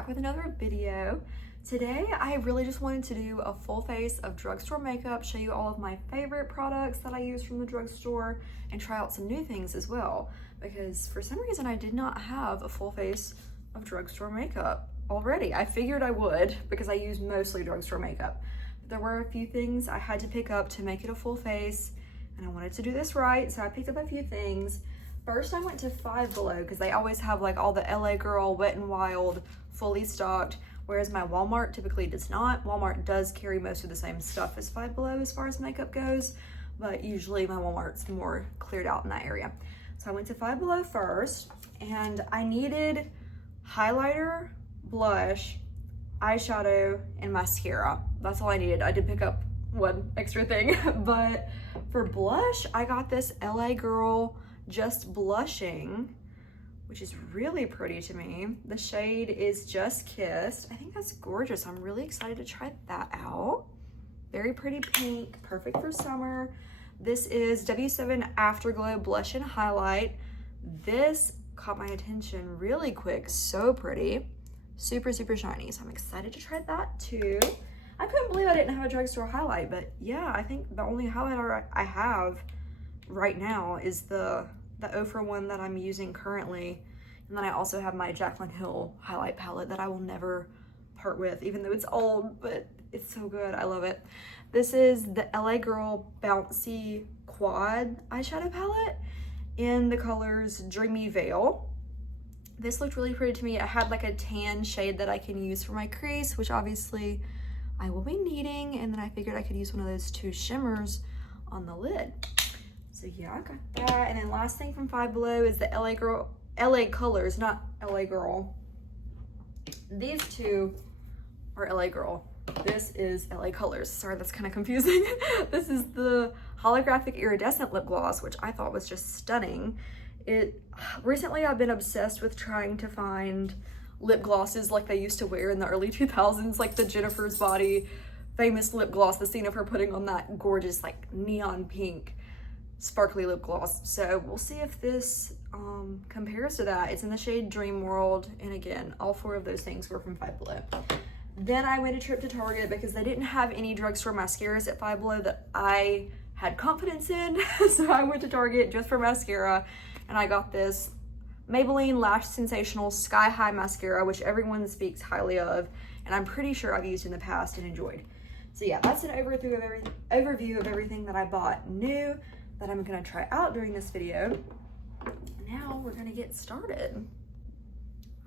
back with another video. Today, I really just wanted to do a full face of drugstore makeup, show you all of my favorite products that I use from the drugstore, and try out some new things as well. Because for some reason, I did not have a full face of drugstore makeup already. I figured I would because I use mostly drugstore makeup. But there were a few things I had to pick up to make it a full face, and I wanted to do this right, so I picked up a few things. First, I went to Five Below because they always have like all the LA Girl, Wet n Wild, fully stocked, whereas my Walmart typically does not. Walmart does carry most of the same stuff as Five Below as far as makeup goes, but usually my Walmart's more cleared out in that area. So I went to Five Below first, and I needed highlighter, blush, eyeshadow, and mascara. That's all I needed. I did pick up one extra thing, but for blush, I got this LA Girl Just Blushing, which is really pretty to me. The shade is Just Kissed. I think that's gorgeous. I'm really excited to try that out. Very pretty pink, perfect for summer. This is W7 Afterglow Blush and Highlight. This caught my attention really quick. So pretty. Super, super shiny. So I'm excited to try that too. I couldn't believe I didn't have a drugstore highlight, but yeah, I think the only highlighter I have right now is the Ofra one that I'm using currently. And then I also have my Jaclyn Hill highlight palette that I will never part with, even though it's old, but it's so good. I love it. This is the LA Girl Bouncy Quad eyeshadow palette in the colors Dreamy Veil. This looked really pretty to me. I had like a tan shade that I can use for my crease, which obviously I will be needing. And then I figured I could use one of those two shimmers on the lid. So yeah, I got that. And then last thing from Five Below is the LA Colors, not LA Girl. These two are LA Girl. This is LA Colors. Sorry, that's kind of confusing. This is the holographic iridescent lip gloss, which I thought was just stunning. Recently I've been obsessed with trying to find lip glosses like they used to wear in the early 2000s, like the Jennifer's Body famous lip gloss, the scene of her putting on that gorgeous like neon pink sparkly lip gloss. So we'll see if this compares to that. It's in the shade Dream World, and again, all four of those things were from Five Below. Then I made a trip to Target because they didn't have any drugstore mascaras at Five Below that I had confidence in. So I went to Target just for mascara, and I got this Maybelline Lash Sensational Sky High Mascara, which everyone speaks highly of, and I'm pretty sure I've used in the past and enjoyed. So yeah, that's an overview of everything that I bought new that I'm gonna try out during this video. Now we're gonna get started.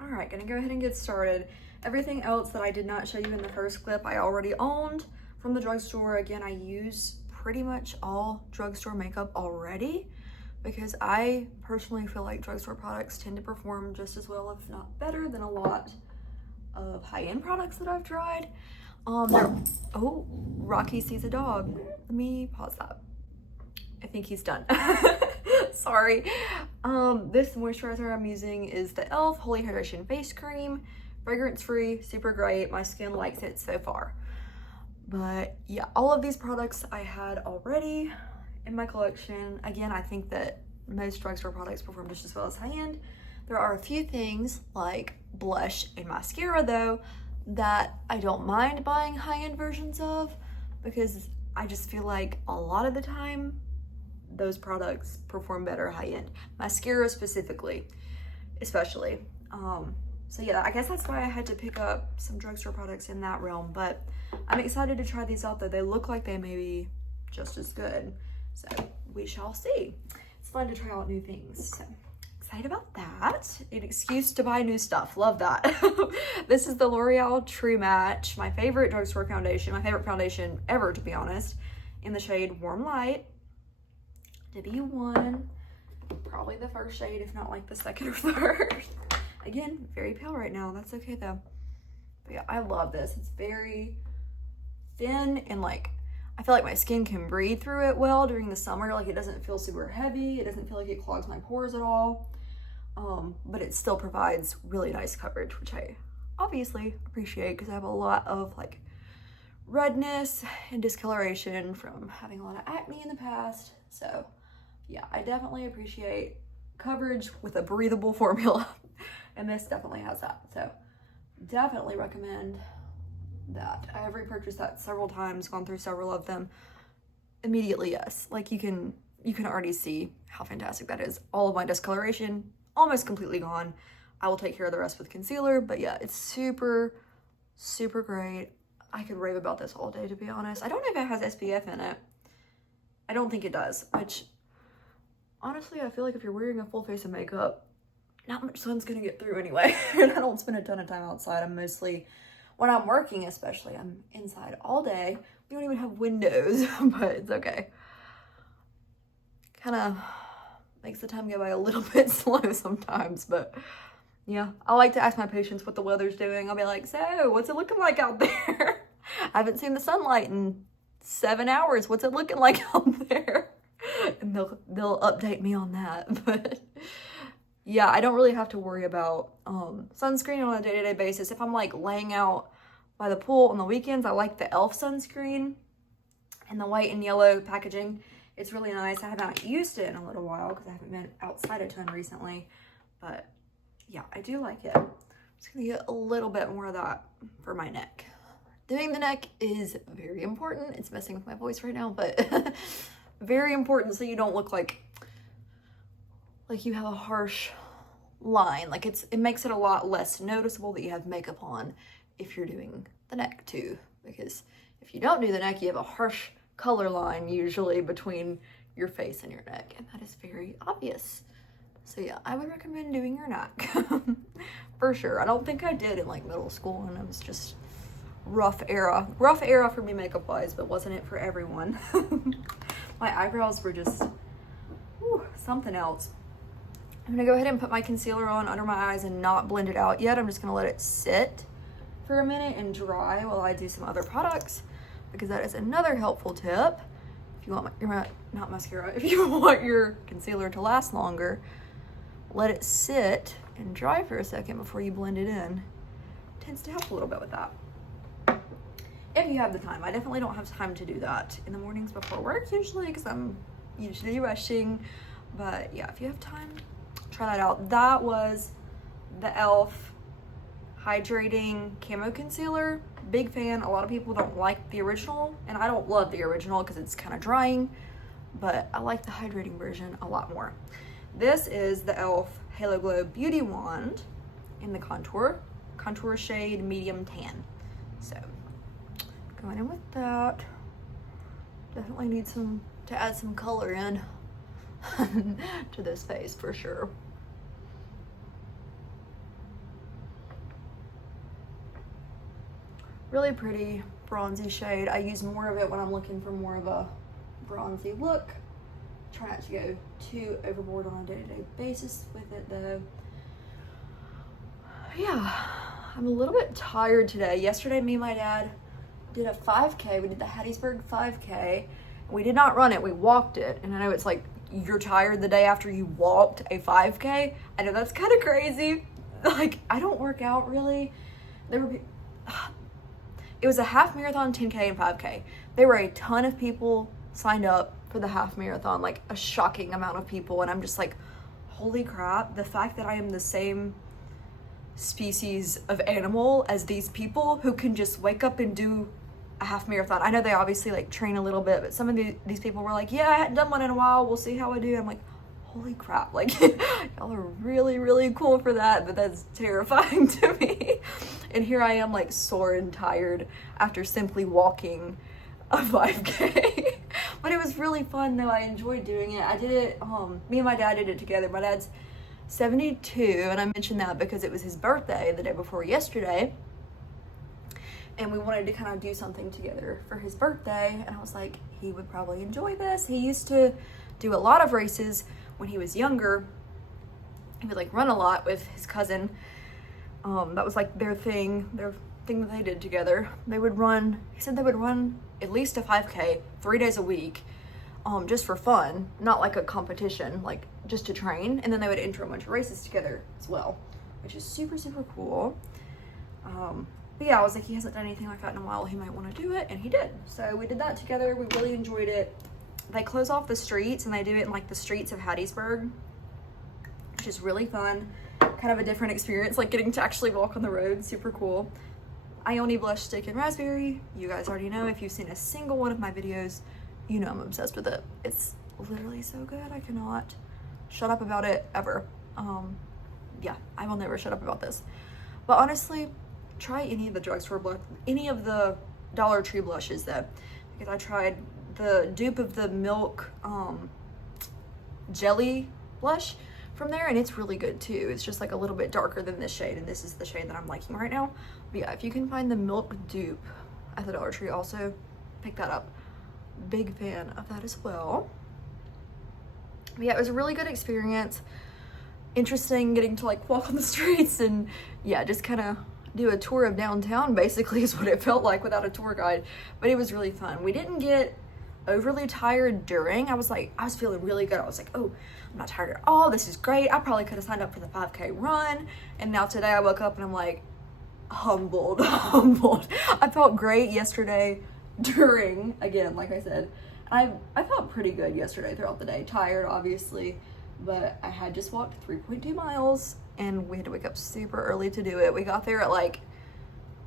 All right, gonna go ahead and get started. Everything else that I did not show you in the first clip, I already owned from the drugstore. Again, I use pretty much all drugstore makeup already because I personally feel like drugstore products tend to perform just as well, if not better, than a lot of high-end products that I've tried. Oh, Rocky sees a dog. Let me pause that. I think he's done. Sorry. This moisturizer I'm using is the e.l.f. Holy Hydration Face Cream. Fragrance-free, super great. My skin likes it so far. But yeah, all of these products I had already in my collection. Again, I think that most drugstore products perform just as well as high-end. There are a few things like blush and mascara though that I don't mind buying high-end versions of because I just feel like a lot of the time those products perform better high-end. Mascara specifically, especially. So yeah, I guess that's why I had to pick up some drugstore products in that realm, but I'm excited to try these out though. They look like they may be just as good. So we shall see. It's fun to try out new things. So excited about that. An excuse to buy new stuff. Love that. This is the L'Oreal True Match, my favorite drugstore foundation, my favorite foundation ever, to be honest, in the shade Warm Light. W1, probably the first shade, if not like the second or third. Again, very pale right now. That's okay though. But yeah, I love this. It's very thin and like, I feel like my skin can breathe through it well during the summer. Like it doesn't feel super heavy. It doesn't feel like it clogs my pores at all. But it still provides really nice coverage, which I obviously appreciate because I have a lot of like redness and discoloration from having a lot of acne in the past. So yeah, I definitely appreciate coverage with a breathable formula, and this definitely has that. So definitely recommend that. I have repurchased that several times, gone through several of them. Immediately, yes. Like you can already see how fantastic that is. All of my discoloration almost completely gone. I will take care of the rest with concealer, but yeah, it's super, super great. I could rave about this all day, to be honest. I don't know if it has SPF in it. I don't think it does, which honestly, I feel like if you're wearing a full face of makeup, not much sun's gonna get through anyway. And I don't spend a ton of time outside. I'm mostly, when I'm working especially, I'm inside all day. We don't even have windows, but it's okay. Kind of makes the time go by a little bit slow sometimes, but yeah. I like to ask my patients what the weather's doing. I'll be like, so what's it looking like out there? I haven't seen the sunlight in 7 hours. What's it looking like out there? And they'll update me on that. But yeah, I don't really have to worry about sunscreen on a day-to-day basis. If I'm like laying out by the pool on the weekends, I like the e.l.f. sunscreen and the white and yellow packaging. It's really nice. I haven't used it in a little while because I haven't been outside a ton recently, but yeah, I do like it. I'm just gonna get a little bit more of that for my neck. Doing the neck is very important. It's messing with my voice right now, but very important so you don't look like you have a harsh line. Like it makes it a lot less noticeable that you have makeup on if you're doing the neck too, because if you don't do the neck, you have a harsh color line usually between your face and your neck, and that is very obvious. So yeah, I would recommend doing your neck for sure. I don't think I did in like middle school, and it was just rough era for me makeup wise, but wasn't it for everyone? My eyebrows were just something else. I'm gonna go ahead and put my concealer on under my eyes and not blend it out yet. I'm just gonna let it sit for a minute and dry while I do some other products, because that is another helpful tip. If you want not mascara, if you want your concealer to last longer, let it sit and dry for a second before you blend it in. It tends to help a little bit with that. If you have the time. I definitely don't have time to do that in the mornings before work usually, because I'm usually rushing. But yeah, if you have time, try that out. That was the e.l.f. Hydrating Camo Concealer. Big fan. A lot of people don't like the original, and I don't love the original because it's kind of drying, but I like the hydrating version a lot more. This is the e.l.f. Halo Glow Beauty Wand in the contour shade medium tan. So going in with that. Definitely need to add some color in to this face for sure. Really pretty bronzy shade. I use more of it when I'm looking for more of a bronzy look. Try not to go too overboard on a day-to-day basis with it though. Yeah, I'm a little bit tired today. Yesterday, me and my dad did a 5K. We did the Hattiesburg 5K. We did not run it, we walked it. And I know it's like, you're tired the day after you walked a 5K. I know that's kind of crazy. Like, I don't work out really. It was a half marathon, 10K, and 5K. There were a ton of people signed up for the half marathon, like a shocking amount of people. And I'm just like, holy crap, the fact that I am the same species of animal as these people who can just wake up and do a half marathon. I know they obviously like train a little bit, but some of these people were like, yeah, I hadn't done one in a while. We'll see how I do. I'm like, holy crap. Like, y'all are really, really cool for that, but that's terrifying to me. And here I am like sore and tired after simply walking a 5K. But it was really fun though. I enjoyed doing it. I did it, me and my dad did it together. My dad's 72, and I mentioned that because it was his birthday the day before yesterday. And we wanted to kind of do something together for his birthday. And I was like, he would probably enjoy this. He used to do a lot of races when he was younger. He would like run a lot with his cousin. That was like their thing that they did together. They would run, he said they would run at least a 5K 3 days a week, just for fun, not like a competition, like just to train. And then they would enter a bunch of races together as well, which is super, super cool. But yeah, I was like, he hasn't done anything like that in a while. He might want to do it, and he did. So we did that together. We really enjoyed it. They close off the streets, and they do it in like the streets of Hattiesburg, which is really fun. kind of a different experience, like getting to actually walk on the road. Super cool. Ione blush stick in raspberry. You guys already know, if you've seen a single one of my videos, you know I'm obsessed with it. It's literally so good. I cannot shut up about it ever. Yeah, I will never shut up about this. But honestly, try any of the drugstore blush, any of the Dollar Tree blushes though, because I tried the dupe of the milk jelly blush from there, and it's really good too. It's just like a little bit darker than this shade, and this is the shade that I'm liking right now. But yeah, if you can find the milk dupe at the Dollar Tree, also pick that up. Big fan of that as well. But yeah, it was a really good experience. Interesting getting to like walk on the streets and yeah, just kind of do a tour of downtown basically is what it felt like without a tour guide. But it was really fun. We didn't get overly tired during. I was feeling really good. I was like, oh, I'm not tired at all. This is great. I probably could have signed up for the 5K run. And now today I woke up and I'm like, humbled. I felt great yesterday during, again, like I said, I felt pretty good yesterday throughout the day. Tired, obviously, but I had just walked 3.2 miles and we had to wake up super early to do it. We got there at like,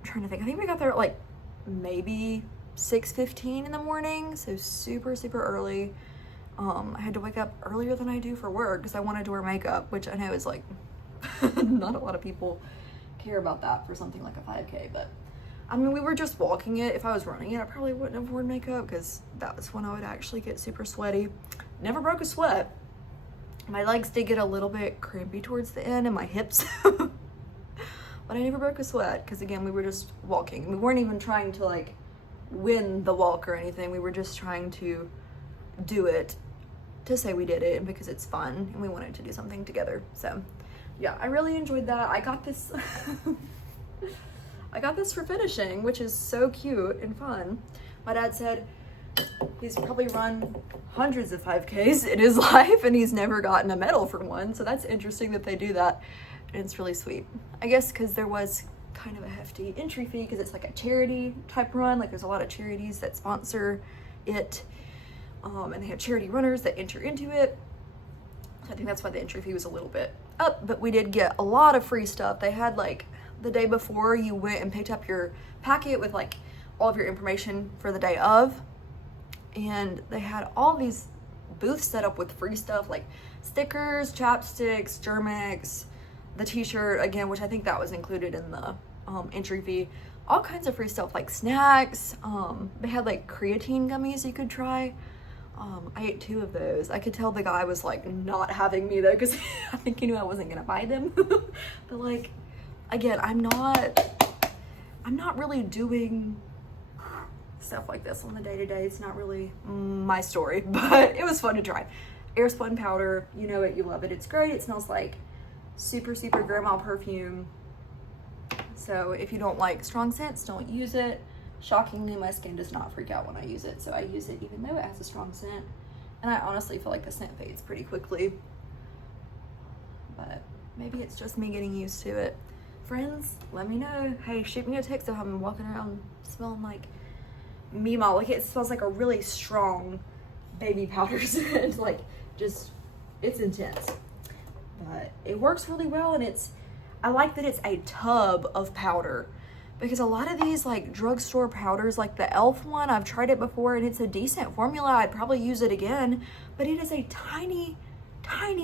I'm trying to think, I think we got there at like maybe 6:15 in the morning, so super early. I had to wake up earlier than I do for work because I wanted to wear makeup, which I know is like not a lot of people care about that for something like a 5K, but I mean, we were just walking it. If I was running it, I probably wouldn't have worn makeup because that was when I would actually get super sweaty. Never broke a sweat. My legs did get a little bit crampy towards the end and my hips, but I never broke a sweat because again, we were just walking. We weren't even trying to like win the walk or anything. We were just trying to do it to say we did it and because it's fun and we wanted to do something together. So yeah, I really enjoyed that. I got this I got this for finishing, which is so cute and fun. My dad said he's probably run hundreds of 5Ks in his life and he's never gotten a medal for one. So that's interesting that they do that. And it's really sweet. I guess because there was kind of a hefty entry fee because it's like a charity type run. Like there's a lot of charities that sponsor it. And they have charity runners that enter into it. So I think that's why the entry fee was a little bit up, but we did get a lot of free stuff. They had like the day before you went and picked up your packet with like all of your information for the day of, and they had all these booths set up with free stuff like stickers, chapsticks, Germex, the t-shirt again, which I think that was included in the entry fee. All kinds of free stuff like snacks. They had like creatine gummies you could try. I ate 2 of those. I could tell the guy was like not having me though because I think he knew I wasn't gonna buy them. But like, again, I'm not really doing stuff like this on the day-to-day. It's not really my story, but it was fun to try. Air spun powder, you know it, you love it. It's great. It smells like super grandma perfume. So if you don't like strong scents, don't use it. Shockingly, my skin does not freak out when I use it, so I use it even though it has a strong scent. And I honestly feel like the scent fades pretty quickly, but maybe it's just me getting used to it. Friends, let me know. Hey, shoot me a text if I'm walking around smelling like Mima. Like it smells like a really strong baby powder scent. Like just, it's intense. But it works really well, and I like that it's a tub of powder because a lot of these like drugstore powders, like the e.l.f. one, I've tried it before and it's a decent formula. I'd probably use it again, but it is a tiny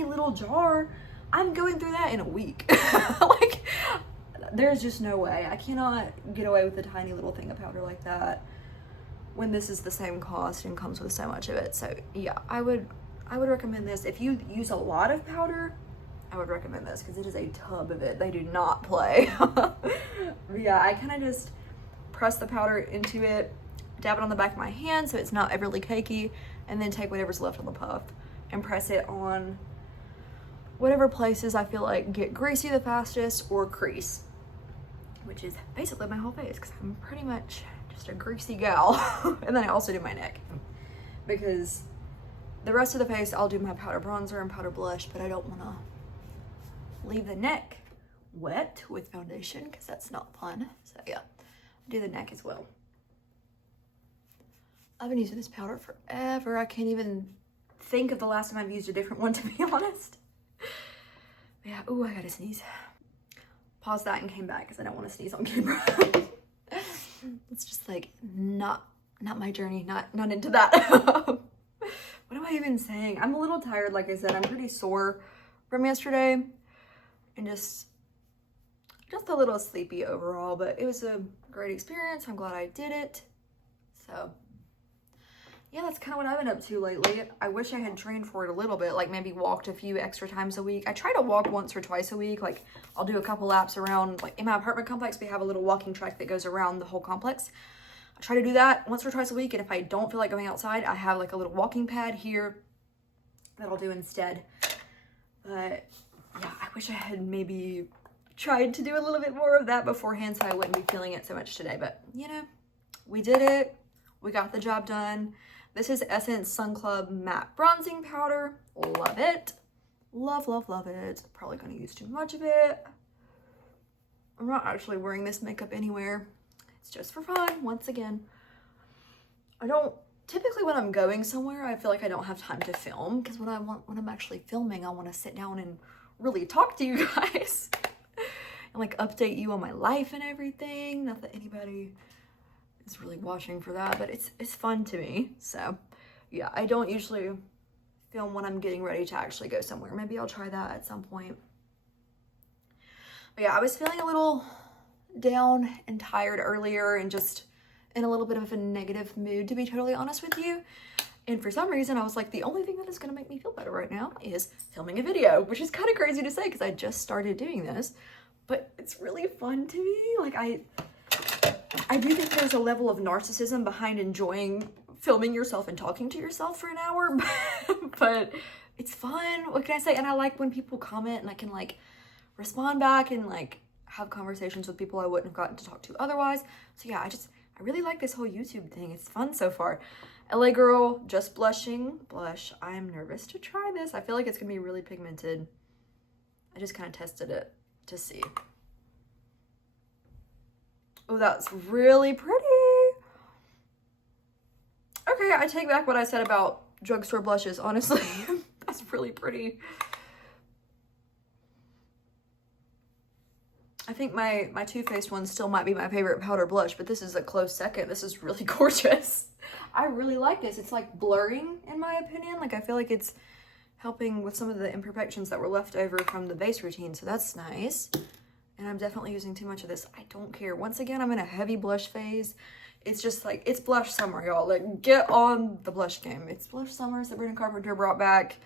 little jar. I'm going through that in a week. Like there's just no way. I cannot get away with a tiny little thing of powder like that when this is the same cost and comes with so much of it. So yeah, I would recommend this. If you use a lot of powder, I would recommend this because it is a tub of it. They do not play. Yeah, I kind of just press the powder into it, dab it on the back of my hand so it's not overly cakey, and then take whatever's left on the puff and press it on whatever places I feel like get greasy the fastest or crease, which is basically my whole face because I'm pretty much just a greasy gal. And then I also do my neck because the rest of the face I'll do my powder bronzer and powder blush, but I don't want to leave the neck wet with foundation because that's not fun. So yeah, do the neck as well. I've been using this powder forever. I can't even think of the last time I've used a different one, to be honest. Yeah, ooh, I gotta sneeze. Pause that and came back because I don't want to sneeze on camera. It's just like not my journey, not into that. What am I even saying? I'm a little tired, like I said. I'm pretty sore from yesterday and just a little sleepy overall, but it was a great experience. I'm glad I did it. So yeah, that's kind of what I've been up to lately. I wish I had trained for it a little bit, like maybe walked a few extra times a week. I try to walk once or twice a week. Like I'll do a couple laps around, like in my apartment complex, we have a little walking track that goes around the whole complex. I try to do that once or twice a week. And if I don't feel like going outside, I have like a little walking pad here that I'll do instead. But yeah, I wish I had maybe tried to do a little bit more of that beforehand so I wouldn't be feeling it so much today. But you know, we did it. We got the job done. This is Essence Sun Club Matte Bronzing Powder. Love it. Love, love, love it. Probably gonna use too much of it. I'm not actually wearing this makeup anywhere. It's just for fun, once again. Typically when I'm going somewhere, I feel like I don't have time to film because when I'm actually filming, I want to sit down and really talk to you guys and like update you on my life and everything. Not that anybody is really watching for that, but it's fun to me. So yeah, I don't usually film when I'm getting ready to actually go somewhere. Maybe I'll try that at some point. But yeah, I was feeling a little down and tired earlier and just in a little bit of a negative mood, to be totally honest with you. And for some reason, I was like, the only thing that is going to make me feel better right now is filming a video, which is kind of crazy to say because I just started doing this, but it's really fun to me. Like I do think there's a level of narcissism behind enjoying filming yourself and talking to yourself for an hour, but it's fun. What can I say? And I like when people comment and I can like respond back and like have conversations with people I wouldn't have gotten to talk to otherwise. So yeah, I really like this whole YouTube thing. It's fun so far. LA Girl, Just Blushing Blush. I'm nervous to try this. I feel like it's gonna be really pigmented. I just kind of tested it to see. Oh, that's really pretty. Okay, I take back what I said about drugstore blushes, honestly. That's really pretty. I think my Too Faced one still might be my favorite powder blush, but this is a close second. This is really gorgeous. I really like this. It's like blurring, in my opinion. Like I feel like it's helping with some of the imperfections that were left over from the base routine, so that's nice. And I'm definitely using too much of this. I don't care. Once again, I'm in a heavy blush phase. It's just like, it's blush summer, y'all. Like, get on the blush game. It's blush summer. Sabrina Carpenter brought back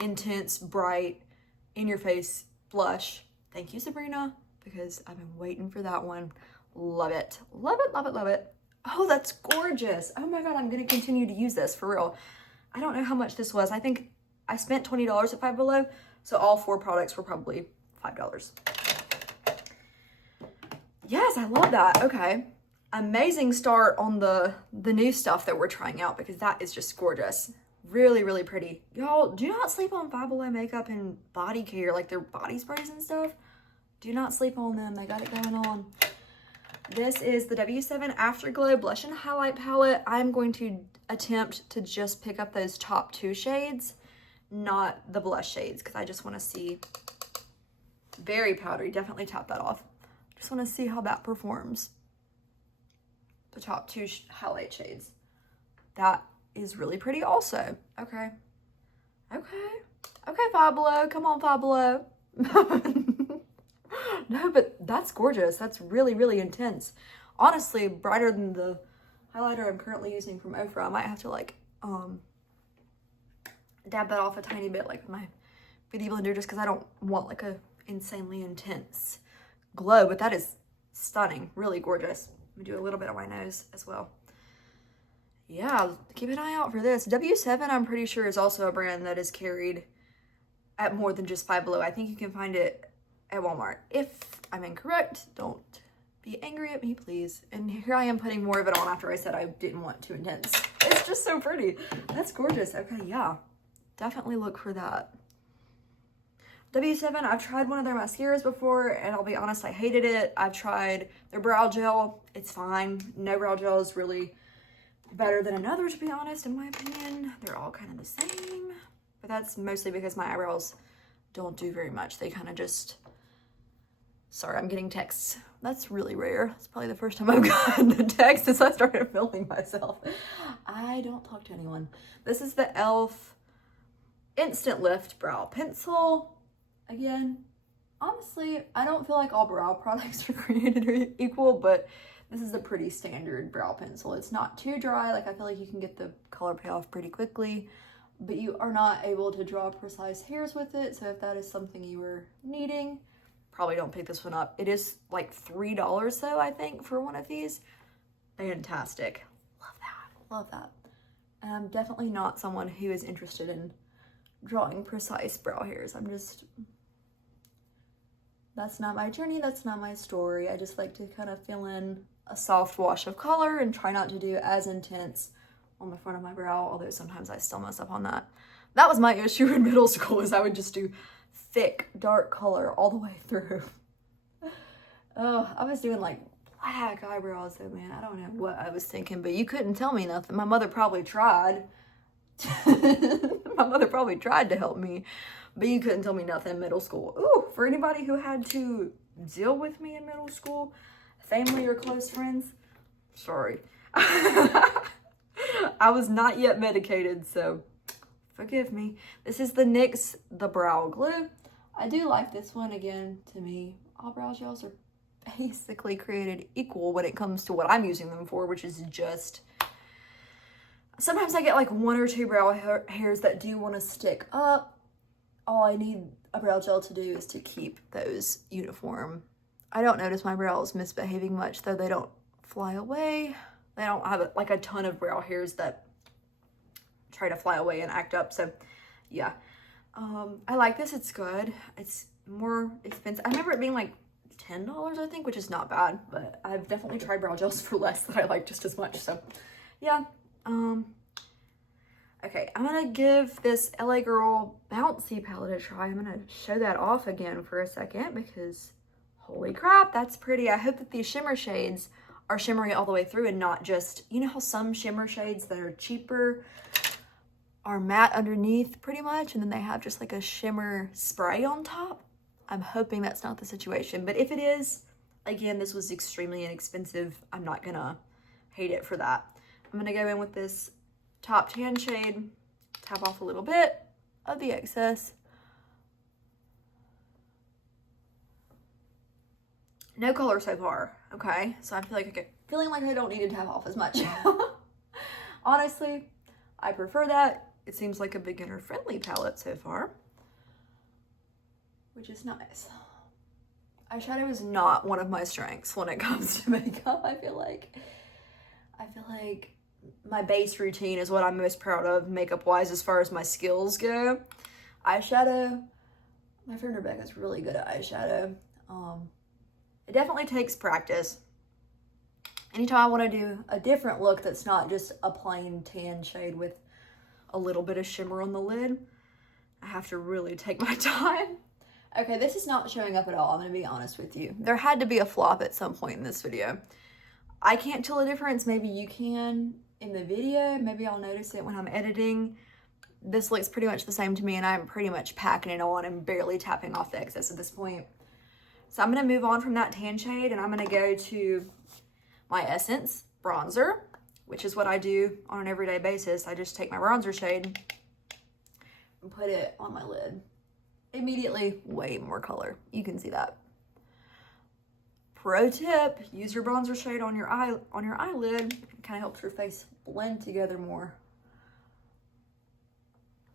intense, bright, in-your-face blush. Thank you, Sabrina, because I've been waiting for that one. Love it. Love it, love it, love it. Oh, that's gorgeous. Oh my God, I'm going to continue to use this, for real. I don't know how much this was. I think I spent $20 at Five Below, so all 4 products were probably $5. Yes, I love that. Okay. Amazing start on the new stuff that we're trying out because that is just gorgeous. Really, really pretty. Y'all, do not sleep on Five Below makeup and body care, like their body sprays and stuff. Do not sleep on them. They got it going on. This is the W7 Afterglow Blush and Highlight Palette. I'm going to attempt to just pick up those top 2 shades, not the blush shades, because I just want to see. Very powdery. Definitely tap that off. Just want to see how that performs. The top 2 highlight shades. That is really pretty also. Okay. Okay. Okay, Five Below. Come on, Five Below. No, but that's gorgeous. That's really, really intense. Honestly, brighter than the highlighter I'm currently using from Ofra. I might have to like dab that off a tiny bit like with my Beauty Blender just because I don't want like a insanely intense glow, but that is stunning. Really gorgeous. Let me do a little bit on my nose as well. Yeah, keep an eye out for this. W7, I'm pretty sure, is also a brand that is carried at more than just Five Below. I think you can find it at Walmart. If I'm incorrect, don't be angry at me, please. And here I am putting more of it on after I said I didn't want too intense. It's just so pretty. That's gorgeous. Okay, yeah. Definitely look for that. W7, I've tried one of their mascaras before, and I'll be honest, I hated it. I've tried their brow gel. It's fine. No brow gel is really better than another, to be honest, in my opinion. They're all kind of the same. But that's mostly because my eyebrows don't do very much. They kind of just, sorry, I'm getting texts. That's really rare. It's probably the first time I've gotten a text since I started filming myself. I don't talk to anyone. This is the e.l.f. Instant Lift Brow Pencil. Again, honestly, I don't feel like all brow products are created equal, but this is a pretty standard brow pencil. It's not too dry. Like, I feel like you can get the color payoff pretty quickly, but you are not able to draw precise hairs with it. So if that is something you are needing, probably don't pick this one up. It is like $3 though, I think, for one of these. Fantastic. Love that. Love that. And I'm definitely not someone who is interested in drawing precise brow hairs. That's not my journey. That's not my story. I just like to kind of fill in a soft wash of color and try not to do as intense on the front of my brow, although sometimes I still mess up on that. That was my issue in middle school, is I would just do thick, dark color all the way through. Oh, I was doing like black eyebrows though, man. I don't know what I was thinking, but you couldn't tell me nothing. My mother probably tried. My mother probably tried to help me, but you couldn't tell me nothing in middle school. Ooh, for anybody who had to deal with me in middle school, family or close friends, sorry. I was not yet medicated, so forgive me. This is the NYX The Brow Glue. I do like this one. Again, to me, all brow gels are basically created equal when it comes to what I'm using them for, which is just, sometimes I get like one or two brow hairs that do want to stick up. All I need a brow gel to do is to keep those uniform. I don't notice my brows misbehaving much, though. They don't fly away. They don't have like a ton of brow hairs that try to fly away and act up. So yeah, I like this. It's good. It's more expensive. I remember it being like $10, I think, which is not bad, but I've definitely tried brow gels for less that I like just as much. So yeah. Okay, I'm gonna give this LA Girl Bouncy palette a try. I'm gonna show that off again for a second because holy crap, that's pretty. I hope that these shimmer shades are shimmery all the way through and not just, you know how some shimmer shades that are cheaper are matte underneath pretty much, and then they have just like a shimmer spray on top? I'm hoping that's not the situation, but if it is, again, this was extremely inexpensive. I'm not gonna hate it for that. I'm gonna go in with this top tan shade, tap off a little bit of the excess. No color so far, okay? So I feel like feeling like I don't need to tap off as much. Honestly, I prefer that. It seems like a beginner-friendly palette so far, which is nice. Eyeshadow is not one of my strengths when it comes to makeup. I feel like my base routine is what I'm most proud of makeup-wise as far as my skills go. Eyeshadow, my friend Rebecca's really good at eyeshadow. It definitely takes practice. Anytime I want to do a different look that's not just a plain tan shade with a little bit of shimmer on the lid, I have to really take my time. Okay, this is not showing up at all. I'm going to be honest with you. There had to be a flop at some point in this video. I can't tell a difference. Maybe you can in the video. Maybe I'll notice it when I'm editing. This looks pretty much the same to me, and I'm pretty much packing it on and barely tapping off the excess at this point. So I'm going to move on from that tan shade, and I'm going to go to my Essence bronzer, which is what I do on an everyday basis. I just take my bronzer shade and put it on my lid. Immediately, way more color. You can see that. Pro tip, use your bronzer shade on your eyelid. It kind of helps your face blend together more.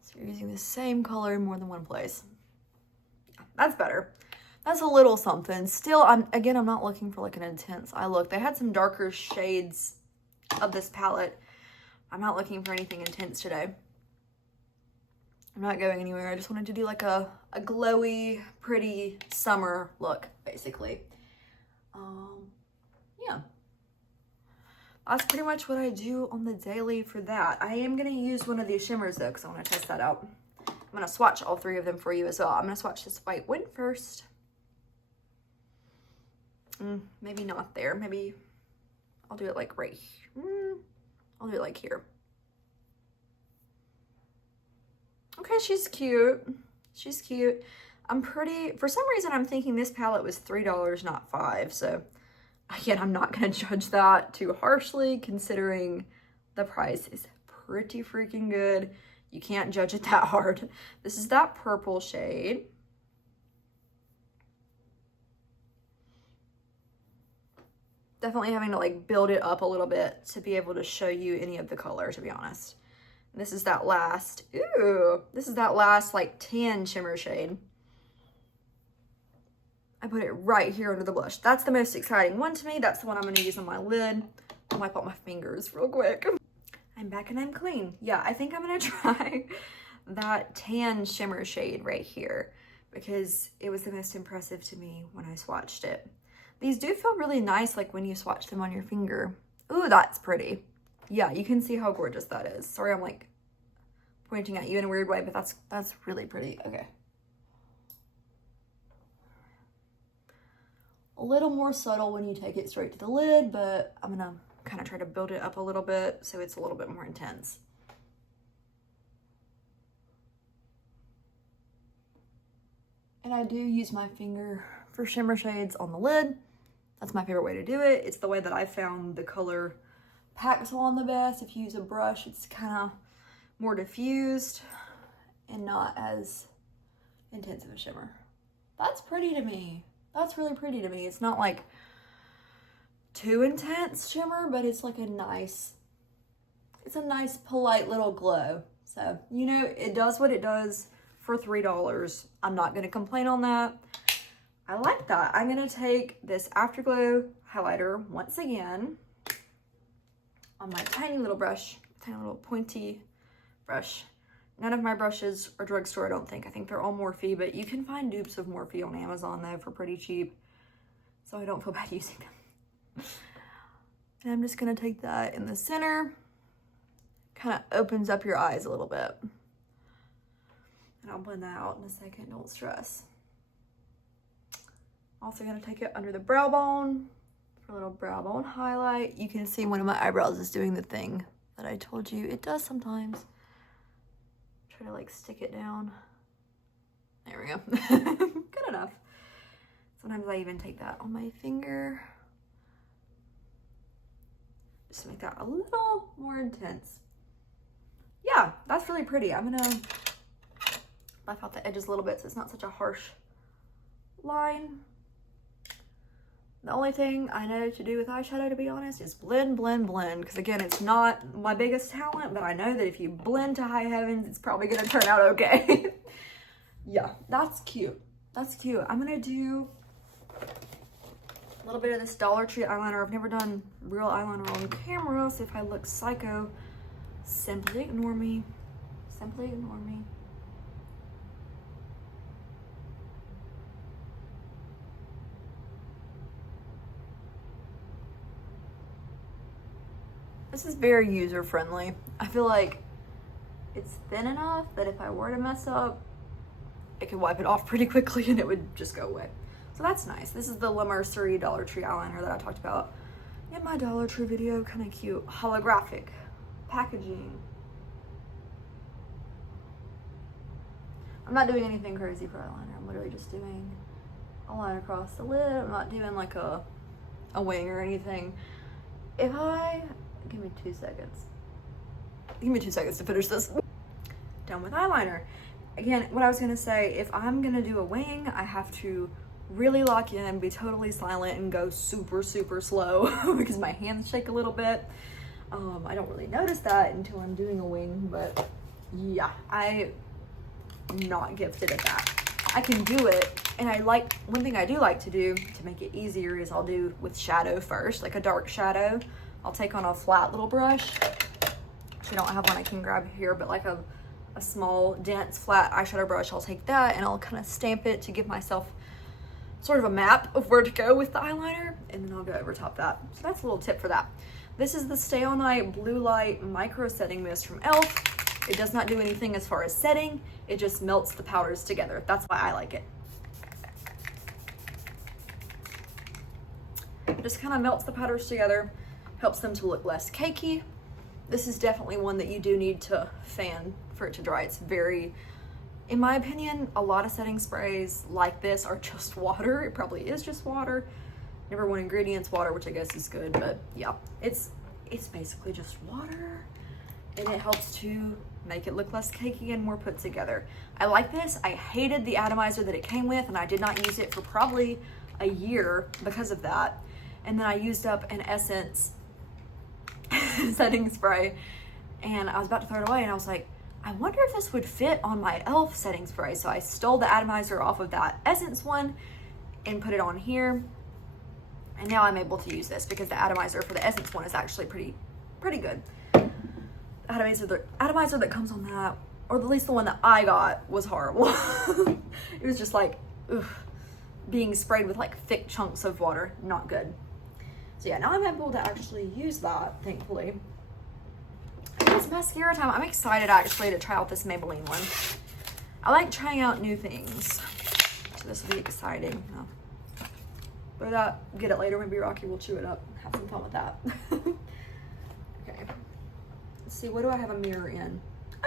So you're using the same color in more than one place. That's better. That's a little something. Still, I'm not looking for like an intense eye look. They had some darker shades of this palette. I'm not looking for anything intense today. I'm not going anywhere. I just wanted to do like a glowy, pretty summer look, basically. Yeah. That's pretty much what I do on the daily for that. I am going to use one of these shimmers though, because I want to test that out. I'm going to swatch all three of them for you as well. I'm going to swatch this white one first. Maybe not there. Maybe I'll do it like right here. I'll do it like here. Okay, she's cute. She's cute. For some reason, I'm thinking this palette was $3, not $5. So again, I'm not gonna judge that too harshly considering the price is pretty freaking good. You can't judge it that hard. This is that purple shade. Definitely having to like build it up a little bit to be able to show you any of the color, to be honest. This is that last, this is that last like tan shimmer shade. I put it right here under the blush. That's the most exciting one to me. That's the one I'm gonna use on my lid. I'll wipe out my fingers real quick. I'm back and I'm clean. Yeah, I think I'm gonna try that tan shimmer shade right here because it was the most impressive to me when I swatched it. These do feel really nice like when you swatch them on your finger. Ooh, that's pretty. Yeah, you can see how gorgeous that is. Sorry, I'm like pointing at you in a weird way, but that's really pretty. Okay. A little more subtle when you take it straight to the lid, but I'm gonna kind of try to build it up a little bit so it's a little bit more intense. And I do use my finger for shimmer shades on the lid. That's my favorite way to do it. It's the way that I found the color packs on the best. If you use a brush, it's kind of more diffused and not as intense of a shimmer. That's pretty to me. That's really pretty to me. It's not like too intense shimmer, but it's like a nice polite little glow. So, you know, it does what it does for $3. I'm not going to complain on that. I like that. I'm going to take this Afterglow highlighter once again on my tiny little brush, tiny little pointy brush. None of my brushes are Drugstore, I don't think. I think they're all Morphe, but you can find dupes of Morphe on Amazon though for pretty cheap. So I don't feel bad using them. And I'm just gonna take that in the center. Kind of opens up your eyes a little bit. And I'll blend that out in a second, don't stress. Also gonna take it under the brow bone for a little brow bone highlight. You can see one of my eyebrows is doing the thing that I told you it does sometimes. Try to like stick it down. There we go. Good enough. Sometimes I even take that on my finger. Just to make that a little more intense. Yeah, that's really pretty. I'm gonna buff out the edges a little bit so it's not such a harsh line. The only thing I know to do with eyeshadow, to be honest, is blend, blend, blend. Because again, it's not my biggest talent, but I know that if you blend to high heavens, it's probably gonna turn out okay. Yeah, that's cute. That's cute. I'm gonna do a little bit of this Dollar Tree eyeliner. I've never done real eyeliner on camera, so if I look psycho, simply ignore me. Simply ignore me. This is very user-friendly. I feel like it's thin enough that if I were to mess up, I could wipe it off pretty quickly and it would just go away. So that's nice. This is the La Mercerie Dollar Tree eyeliner that I talked about in my Dollar Tree video. Kind of cute. Holographic packaging. I'm not doing anything crazy for eyeliner. I'm literally just doing a line across the lid. I'm not doing like a wing or anything. Give me 2 seconds. Give me 2 seconds to finish this. Done with eyeliner. Again, what I was gonna say, if I'm gonna do a wing, I have to really lock in, be totally silent, and go super, super slow because my hands shake a little bit. I don't really notice that until I'm doing a wing, but yeah, I'm not gifted at that. I can do it, and one thing I do like to do to make it easier is I'll do with shadow first, like a dark shadow. I'll take on a flat little brush. Actually, I don't have one I can grab here, but like a small, dense, flat eyeshadow brush. I'll take that and I'll kind of stamp it to give myself sort of a map of where to go with the eyeliner, and then I'll go over top that. So that's a little tip for that. This is the Stay All Night Blue Light Micro Setting Mist from e.l.f. It does not do anything as far as setting. It just melts the powders together. That's why I like it. It just kind of melts the powders together, helps them to look less cakey. This is definitely one that you do need to fan for it to dry. It's very In my opinion, a lot of setting sprays like this are just water. It probably is just water. Number one ingredient's water, which I guess is good, but yeah, it's basically just water, and it helps to make it look less cakey and more put together. I like this. I hated the atomizer that it came with, and I did not use it for probably a year because of that. And then I used up an Essence setting spray, and I was about to throw it away, and I was like, I wonder if this would fit on my e.l.f. setting spray. So I stole the atomizer off of that Essence one and put it on here. And now I'm able to use this because the atomizer for the Essence one is actually pretty good. The atomizer that comes on that, or at least the one that I got, was horrible. It was just like, ugh, being sprayed with like thick chunks of water, not good. So yeah, now I'm able to actually use that, thankfully. It's mascara time. I'm excited actually to try out this Maybelline one. I like trying out new things, so this will be exciting. Oh. But get it later. Maybe Rocky will chew it up. Have some fun with that. Okay. Let's see. What do I have a mirror in?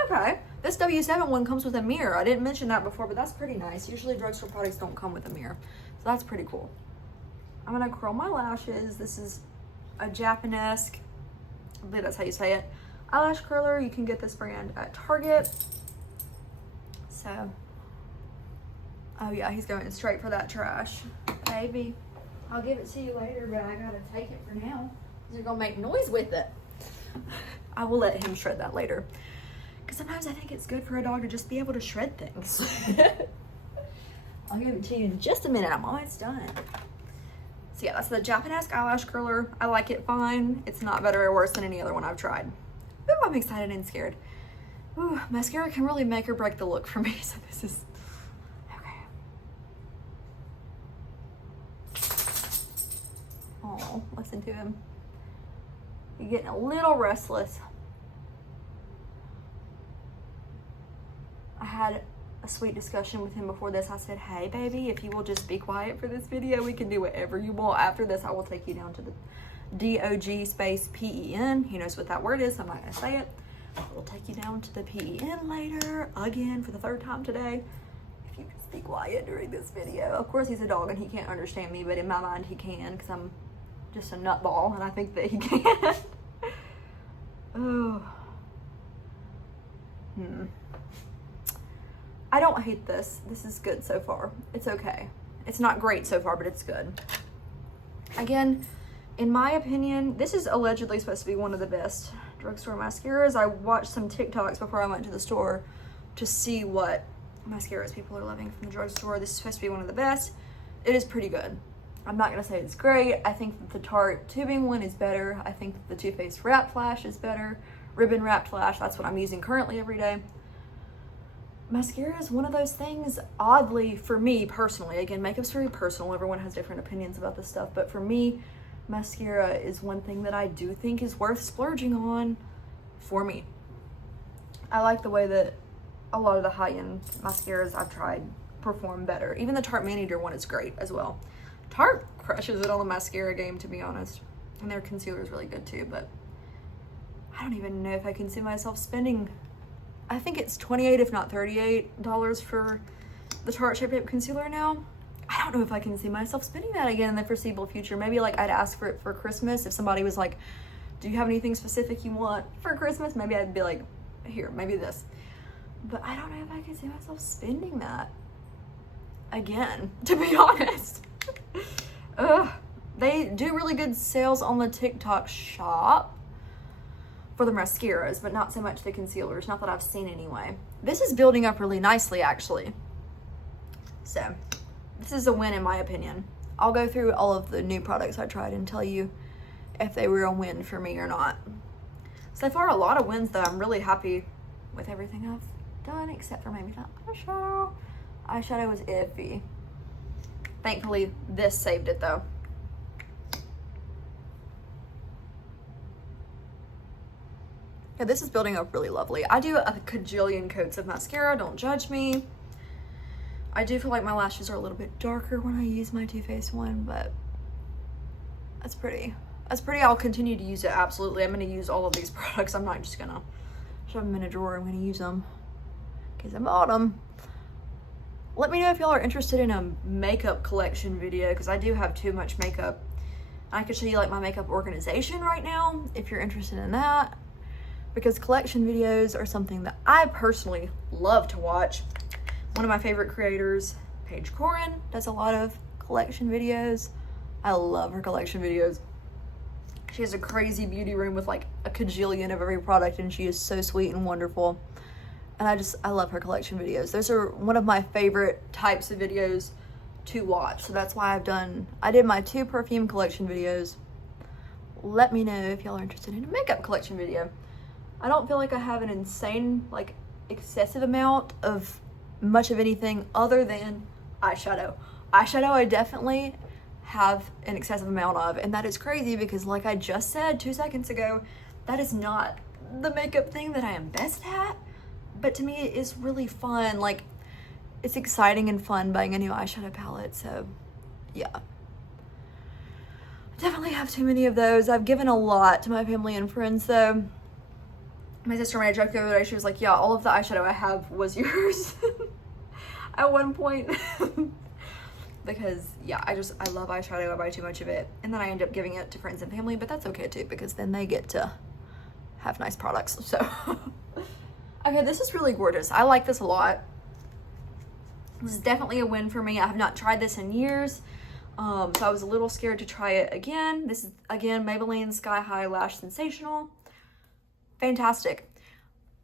Okay. This W7 one comes with a mirror. I didn't mention that before, but that's pretty nice. Usually drugstore products don't come with a mirror, so that's pretty cool. I'm gonna curl my lashes. This is a Japanesque, I believe that's how you say it, eyelash curler. You can get this brand at Target. So, oh yeah, he's going straight for that trash. Baby, I'll give it to you later, but I gotta take it for now. You're gonna make noise with it. I will let him shred that later. Because sometimes I think it's good for a dog to just be able to shred things. I'll give it to you in just a minute. I'm almost done. So yeah, that's the Japanesque eyelash curler. I like it fine. It's not better or worse than any other one I've tried. Ooh, I'm excited and scared. Ooh, mascara can really make or break the look for me. So this is, okay. Oh, listen to him. You're getting a little restless. I had a sweet discussion with him before this. I said, hey baby, if you will just be quiet for this video, we can do whatever you want. After this, I will take you down to the DOG space PEN. He knows what that word is, so I'm not gonna say it. We'll take you down to the PEN later, again, for the third time today. If you just be quiet during this video. Of course, he's a dog and he can't understand me, but in my mind he can, because I'm just a nutball and I think that he can. Oh. I don't hate this. This is good so far. It's okay. It's not great so far, but it's good. Again, in my opinion, this is allegedly supposed to be one of the best drugstore mascaras. I watched some TikToks before I went to the store to see what mascaras people are loving from the drugstore. This is supposed to be one of the best. It is pretty good. I'm not gonna say it's great. I think that the Tarte tubing one is better. I think that the Too Faced Wrap Flash is better. Ribbon Wrapped Flash, that's what I'm using currently every day. Mascara is one of those things, oddly, for me personally, again, makeup's very personal, everyone has different opinions about this stuff, but for me, mascara is one thing that I do think is worth splurging on for me. I like the way that a lot of the high-end mascaras I've tried perform better. Even the Tarte Maneater one is great as well. Tarte crushes it on the mascara game, to be honest, and their concealer is really good too, but I don't even know if I can see myself spending, I think it's $28 if not $38 for the Tarte Shape Tape Concealer now. I don't know if I can see myself spending that again in the foreseeable future. Maybe like I'd ask for it for Christmas. If somebody was like, do you have anything specific you want for Christmas? Maybe I'd be like, here, maybe this. But I don't know if I can see myself spending that again, to be honest. They do really good sales on the TikTok shop for the mascaras, but not so much the concealers, not that I've seen anyway. This is building up really nicely, actually. So, this is a win in my opinion. I'll go through all of the new products I tried and tell you if they were a win for me or not. So far, a lot of wins though. I'm really happy with everything I've done, except for maybe that eyeshadow. Eyeshadow was iffy. Thankfully, this saved it though. Yeah, this is building up really lovely. I do a cajillion coats of mascara, don't judge me. I do feel like my lashes are a little bit darker when I use my Too Faced one, but that's pretty. That's pretty. I'll continue to use it, absolutely. I'm gonna use all of these products. I'm not just gonna shove them in a drawer. I'm gonna use them because I bought them. Let me know if y'all are interested in a makeup collection video, because I do have too much makeup. I could show you like my makeup organization right now if you're interested in that, because collection videos are something that I personally love to watch. One of my favorite creators, Paige Corin, does a lot of collection videos. I love her collection videos. She has a crazy beauty room with like a cajillion of every product, and she is so sweet and wonderful. And I love her collection videos. Those are one of my favorite types of videos to watch. So that's why I did my 2 perfume collection videos. Let me know if y'all are interested in a makeup collection video. I don't feel like I have an insane, like excessive amount of much of anything other than eyeshadow. Eyeshadow I definitely have an excessive amount of, and that is crazy because like I just said 2 seconds ago, that is not the makeup thing that I am best at. But to me, it is really fun. Like, it's exciting and fun buying a new eyeshadow palette. So, yeah. I definitely have too many of those. I've given a lot to my family and friends, though. My sister made a joke the other day. She was like, yeah, all of the eyeshadow I have was yours at one point. Because, yeah, I love eyeshadow. I buy too much of it. And then I end up giving it to friends and family. But that's okay, too, because then they get to have nice products. So... Okay, this is really gorgeous. I like this a lot. This is definitely a win for me. I have not tried this in years, so I was a little scared to try it again. This is, again, Maybelline Sky High Lash Sensational. Fantastic.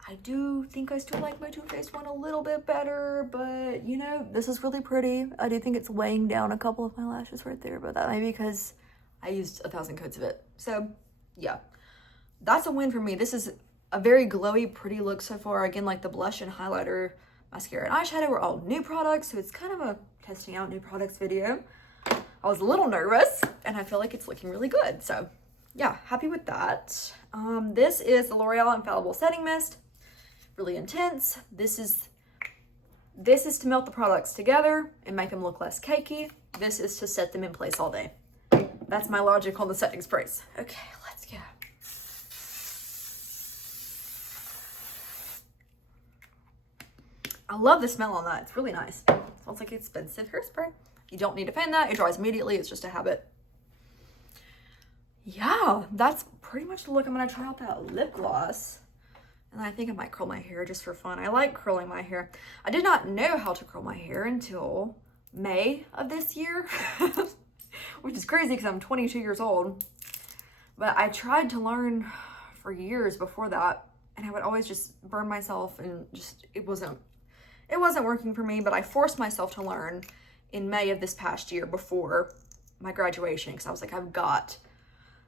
I do think I still like my Too Faced one a little bit better, but, you know, this is really pretty. I do think it's weighing down a couple of my lashes right there, but that may be because I used 1,000 coats of it. So, yeah. That's a win for me. This is a very glowy, pretty look so far. Again, like the blush and highlighter, mascara, and eyeshadow are all new products, so it's kind of a testing out new products video. I was a little nervous, and I feel like it's looking really good. So, yeah, happy with that. This is the L'Oreal Infallible Setting Mist. Really intense. This is to melt the products together and make them look less cakey. This is to set them in place all day. That's my logic on the setting sprays. Okay, let's go. I love the smell on that. It's really nice. Smells like expensive hairspray. You don't need to fan that. It dries immediately. It's just a habit. Yeah, that's pretty much the look. I'm going to try out that lip gloss. And I think I might curl my hair just for fun. I like curling my hair. I did not know how to curl my hair until May of this year. Which is crazy because I'm 22 years old. But I tried to learn for years before that. And I would always just burn myself and just, it wasn't working for me, but I forced myself to learn in May of this past year before my graduation, because I was like, I've got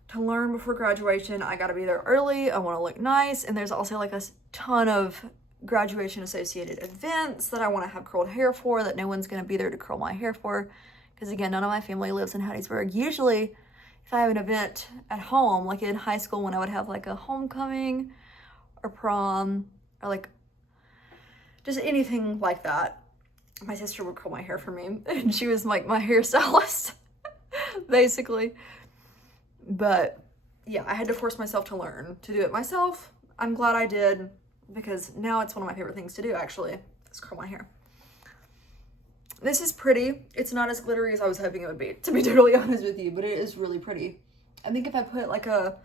to learn before graduation. I got to be there early. I want to look nice. And there's also like a ton of graduation associated events that I want to have curled hair for that no one's going to be there to curl my hair for. Because again, none of my family lives in Hattiesburg. Usually if I have an event at home, like in high school when I would have like a homecoming or prom or like just anything like that, my sister would curl my hair for me, and she was like my hairstylist, basically. But yeah, I had to force myself to learn to do it myself. I'm glad I did, because now it's one of my favorite things to do, actually, is curl my hair. This is pretty. It's not as glittery as I was hoping it would be, to be totally honest with you, but it is really pretty. I think if I put like a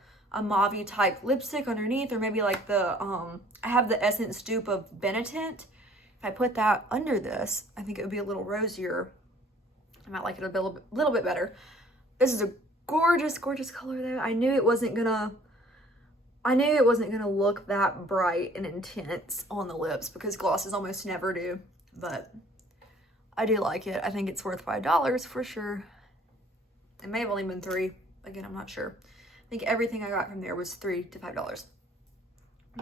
mauve type lipstick underneath, or maybe like the I have the Essence dupe of Benetint. If I put that under this, I think it would be a little rosier. I might like it a little bit better. This is a gorgeous, gorgeous color though. I knew it wasn't gonna look that bright and intense on the lips, because glosses almost never do, but I do like it. I think it's worth $5 for sure. It may have only been $3. Again, I'm not sure. I think everything I got from there was $3 to $5.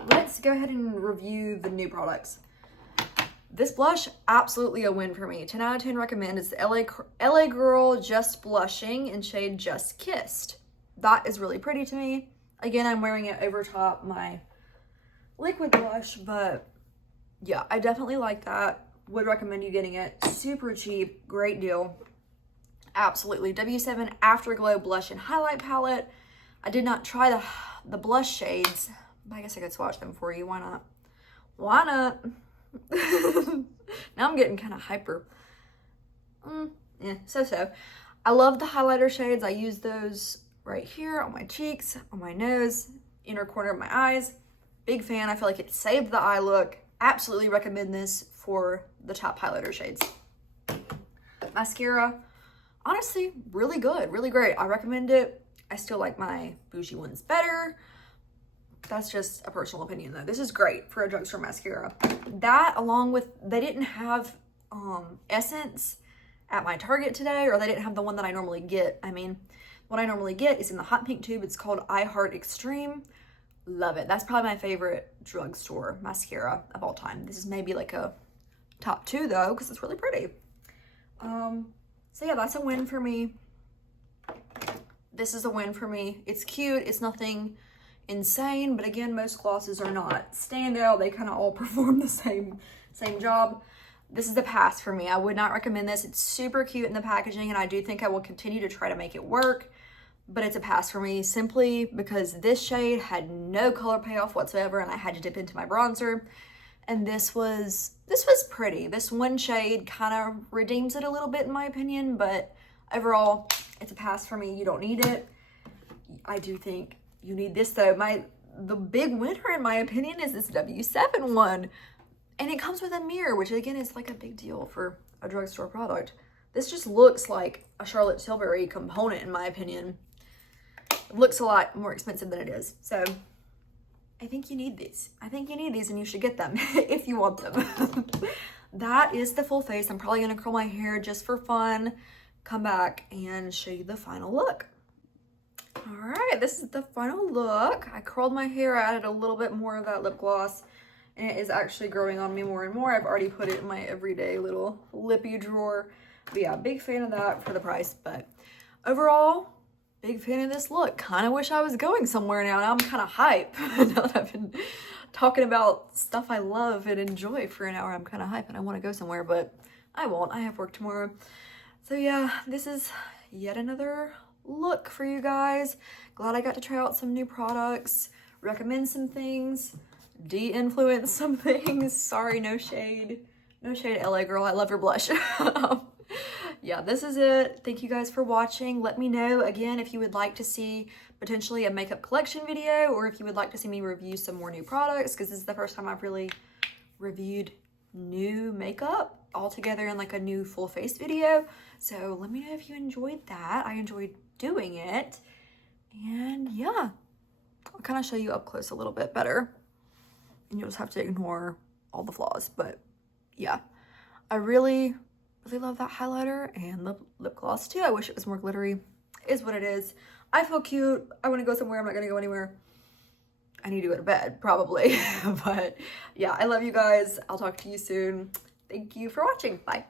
Let's go ahead and review the new products. This blush, absolutely a win for me. 10 out of 10 recommend. It's the LA Girl Just Blushing in shade Just Kissed. That is really pretty to me. Again, I'm wearing it over top my liquid blush, but yeah, I definitely like that. Would recommend you getting it. Super cheap, great deal. Absolutely. W7 Afterglow Blush and Highlight Palette. I did not try the blush shades, but I guess I could swatch them for you. Why not? Why not? Now I'm getting kind of hyper. Yeah, so. I love the highlighter shades. I use those right here on my cheeks, on my nose, inner corner of my eyes. Big fan. I feel like it saved the eye look. Absolutely recommend this for the top highlighter shades. Mascara, honestly, really good, really great. I recommend it. I still like my bougie ones better. That's just a personal opinion though. This is great for a drugstore mascara. That, along with, they didn't have Essence at my Target today, or they didn't have the one that I normally get. I mean, what I normally get is in the hot pink tube. It's called I Heart Extreme. Love it. That's probably my favorite drugstore mascara of all time. This is maybe like a top 2 though, because it's really pretty. So yeah, that's a win for me. This is a win for me. It's cute. It's nothing insane, but again, most glosses are not standout. They kind of all perform the same job. This is a pass for me. I would not recommend this. It's super cute in the packaging, and I do think I will continue to try to make it work, but it's a pass for me simply because this shade had no color payoff whatsoever, and I had to dip into my bronzer, and this was pretty. This one shade kind of redeems it a little bit in my opinion, but overall, it's a pass for me. You don't need it. I do think you need this though. The big winner in my opinion is this W7 one. And it comes with a mirror, which again is like a big deal for a drugstore product. This just looks like a Charlotte Tilbury component in my opinion. It looks a lot more expensive than it is. So I think you need these. I think you need these and you should get them if you want them. That is the full face. I'm probably gonna curl my hair just for fun, come back and show you the final look. All right, this is the final look. I curled my hair, I added a little bit more of that lip gloss, and it is actually growing on me more and more. I've already put it in my everyday little lippy drawer. But yeah, big fan of that for the price. But overall, big fan of this look. Kind of wish I was going somewhere now. Now I'm kind of hype. Now that I've been talking about stuff I love and enjoy for an hour, I'm kind of hype and I want to go somewhere, but I won't. I have work tomorrow. So yeah, this is yet another look for you guys. Glad I got to try out some new products, recommend some things, de-influence some things. Sorry, no shade. No shade, LA girl. I love your blush. Yeah, this is it. Thank you guys for watching. Let me know, again, if you would like to see potentially a makeup collection video, or if you would like to see me review some more new products, because this is the first time I've really reviewed new makeup all together in like a new full face video. So let me know if you enjoyed that. I enjoyed doing it. And yeah, I'll kind of show you up close a little bit better. And you'll just have to ignore all the flaws. But yeah, I really love that highlighter and the lip gloss too. I wish it was more glittery. It is what it is. I feel cute. I want to go somewhere. I'm not going to go anywhere. I need to go to bed probably. But yeah, I love you guys. I'll talk to you soon. Thank you for watching. Bye.